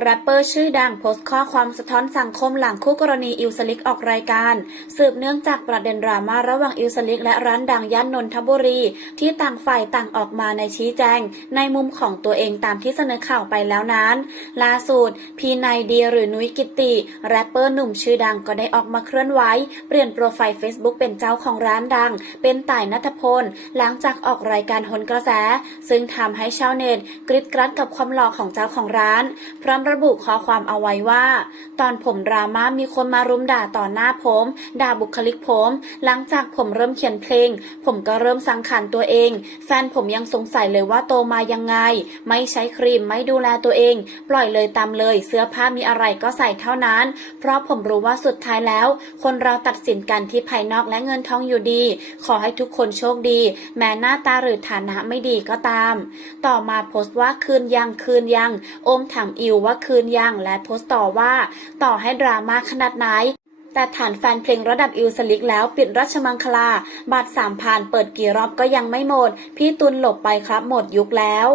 แรปเปอร์ชื่อดังโพสต์ข้อความสะท้อนสังคมหลังคู่กรณีอิวสลิกออกรายการ สืบเนื่องจากประเด็นดราม่าระหว่างอิวสลิกและร้านดังย่านนนทบุรี ที่ต่างฝ่ายต่างออกมาในชี้แจง ในมุมของตัวเองตามที่เสนอข่าวไปแล้วนั้น ล่าสุดพีนายเดียหรือนุ้ยกิตติแรปเปอร์หนุ่มชื่อดังก็ได้ออกมาเคลื่อนไหวเปลี่ยนโปรไฟล์ Facebook เป็นเจ้าของร้านดัง เป็นต่ายนัทพล หลังจากออกรายการหนกระแส ซึ่งทำให้ชาวเน็ตกริดกรัดกับความหล่อของเจ้าของร้านพร้อมระบุข้อความเอาไว้ว่า ตอนผมดราม่ามีคนมารุมด่าต่อหน้าผม ด่าบุคลิกผม หลังจากผมเริ่มเขียนเพลง ผมก็เริ่มสังขารตัวเอง แฟนผมยังสงสัยเลยว่าโตมายังไง ไม่ใช้ครีมไม่ดูแลตัวเอง ปล่อยเลยตามเลย เสื้อผ้ามีอะไรก็ใส่เท่านั้น เพราะผมรู้ว่าสุดท้ายแล้ว คนเราตัดสินกันที่ภายนอกและเงินทองอยู่ดี ขอให้ทุกคนโชคดี แม้หน้าตาหรือฐานะไม่ดีก็ตาม ต่อมาโพสต์ว่าคืนยังคืนยังโอมถามอิวว่าคืนยังและโพสต์ต่อว่า ต่อให้ดราม่าขนาดไหนแต่ฐานแฟนเพลงระดับอิวสลิกแล้วปิดราชมังคลา บาทสามพันเปิดกี่รอบก็ยังไม่หมด พี่ตุนหลบไปครับหมดยุคแล้ว